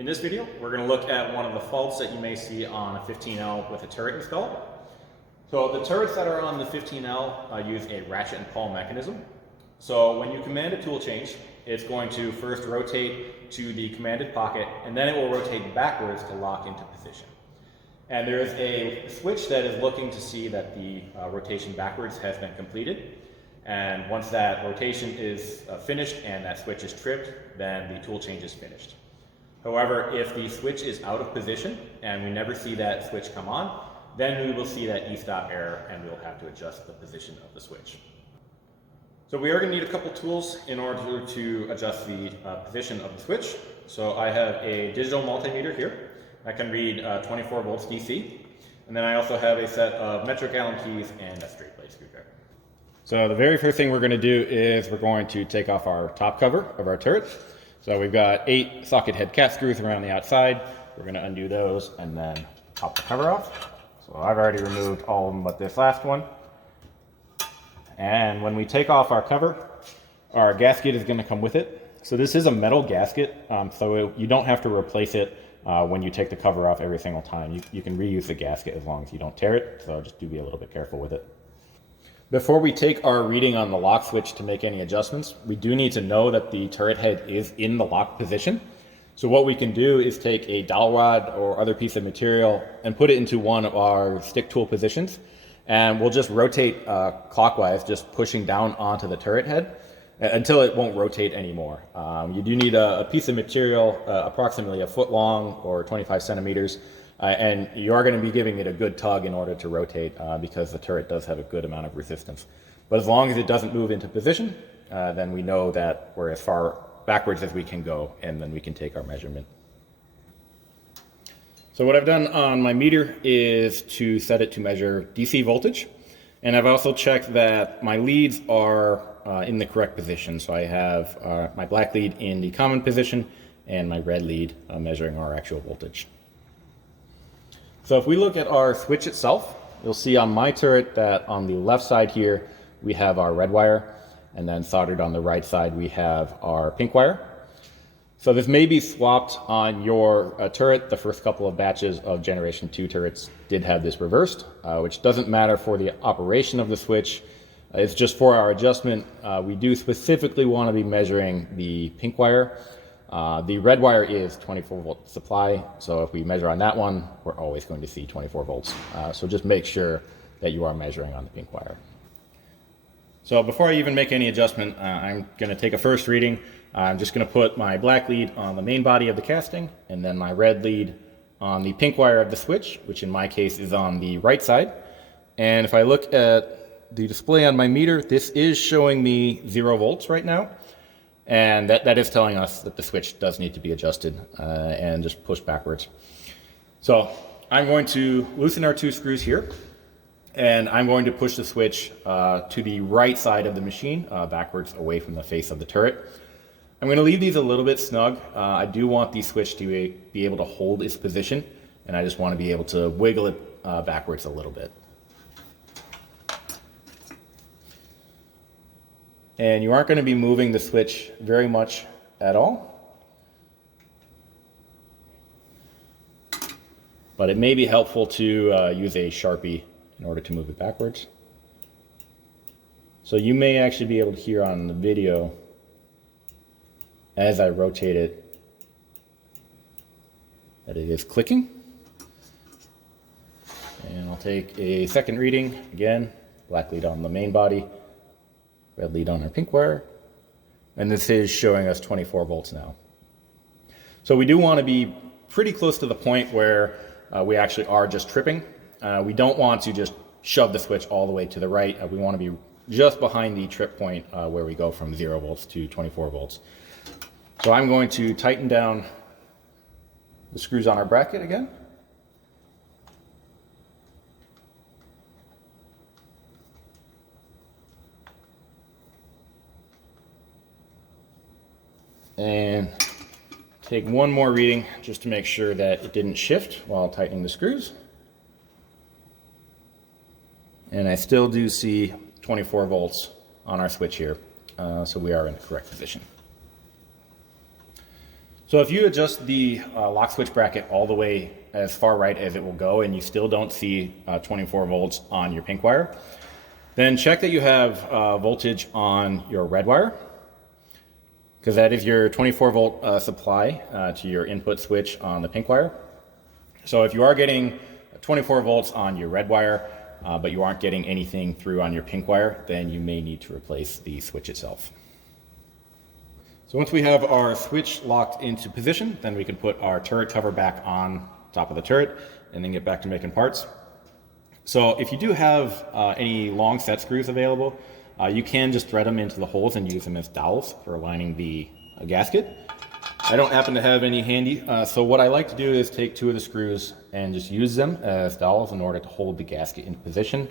In this video, we're going to look at one of the faults that you may see on a 15L with a turret installed. So the turrets that are on the 15L use a ratchet and pull mechanism. So when you command a tool change, it's going to first rotate to the commanded pocket, and then it will rotate backwards to lock into position. And there is a switch that is looking to see that the rotation backwards has been completed. And once that rotation is finished and that switch is tripped, then the tool change is finished. However, if the switch is out of position and we never see that switch come on, then we will see that e-stop error and we'll have to adjust the position of the switch. So we are going to need a couple tools in order to adjust the position of the switch. So I have a digital multimeter here. I can read 24 volts DC. And then I also have a set of metric Allen keys and a straight blade screwdriver. So the very first thing we're going to do is we're going to take off our top cover of our turret. So we've got 8 socket head cap screws around the outside. We're going to undo those and then pop the cover off. So I've already removed all of them but this last one. And when we take off our cover, our gasket is going to come with it. So this is a metal gasket, so you don't have to replace it when you take the cover off every single time. You can reuse the gasket as long as you don't tear it, so just do be a little bit careful with it. Before we take our reading on the lock switch to make any adjustments, we do need to know that the turret head is in the lock position. So what we can do is take a dowel rod or other piece of material and put it into one of our stick tool positions. And we'll just rotate clockwise, just pushing down onto the turret head until it won't rotate anymore. You do need a piece of material approximately a foot long or 25 centimeters. And you are going to be giving it a good tug in order to rotate because the turret does have a good amount of resistance. But as long as it doesn't move into position, then we know that we're as far backwards as we can go, and then we can take our measurement. So what I've done on my meter is to set it to measure DC voltage. And I've also checked that my leads are in the correct position. So I have my black lead in the common position and my red lead measuring our actual voltage. So if we look at our switch itself, you'll see on my turret that on the left side here, we have our red wire, and then soldered on the right side, we have our pink wire. So this may be swapped on your turret. The first couple of batches of Generation 2 turrets did have this reversed, which doesn't matter for the operation of the switch. It's just for our adjustment. We do specifically want to be measuring the pink wire. The red wire is 24 volt supply, so if we measure on that one, we're always going to see 24 volts. So just make sure that you are measuring on the pink wire. So before I even make any adjustment, I'm going to take a first reading. I'm just going to put my black lead on the main body of the casting, and then my red lead on the pink wire of the switch, which in my case is on the right side. And if I look at the display on my meter, this is showing me 0 volts right now. And that is telling us that the switch does need to be adjusted and just push backwards. So I'm going to loosen our 2 screws here, and I'm going to push the switch to the right side of the machine, backwards away from the face of the turret. I'm going to leave these a little bit snug. I do want the switch to be able to hold its position, and I just want to be able to wiggle it backwards a little bit. And you aren't going to be moving the switch very much at all. But it may be helpful to use a Sharpie in order to move it backwards. So you may actually be able to hear on the video as I rotate it that it is clicking. And I'll take a second reading, again, black lead on the main body, red lead on our pink wire, and this is showing us 24 volts now. So we do want to be pretty close to the point where we actually are just tripping. We don't want to just shove the switch all the way to the right. We want to be just behind the trip point where we go from 0 volts to 24 volts. So I'm going to tighten down the screws on our bracket again. And take one more reading just to make sure that it didn't shift while tightening the screws. And I still do see 24 volts on our switch here, so we are in the correct position. So if you adjust the lock switch bracket all the way as far right as it will go and you still don't see 24 volts on your pink wire, then check that you have voltage on your red wire, because that is your 24 volt supply to your input switch on the pink wire. So if you are getting 24 volts on your red wire, but you aren't getting anything through on your pink wire, then you may need to replace the switch itself. So once we have our switch locked into position, then we can put our turret cover back on top of the turret and then get back to making parts. So if you do have any long set screws available, you can just thread them into the holes and use them as dowels for aligning the gasket. I don't happen to have any handy, so what I like to do is take 2 of the screws and just use them as dowels in order to hold the gasket in position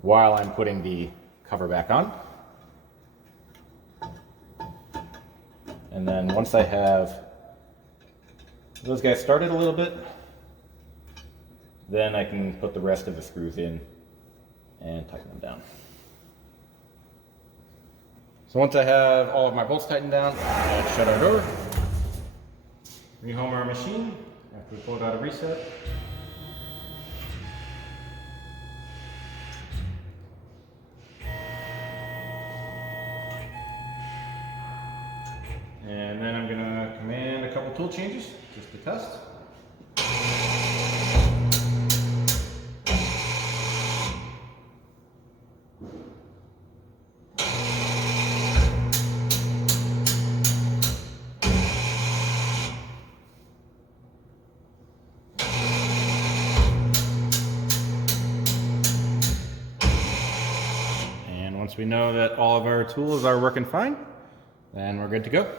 while I'm putting the cover back on. And then once I have those guys started a little bit, then I can put the rest of the screws in and tighten them down. So once I have all of my bolts tightened down, I'll shut our door, rehome our machine after we pull it out of reset. And then I'm going to command a couple tool changes just to test. And once we know that all of our tools are working fine, then we're good to go.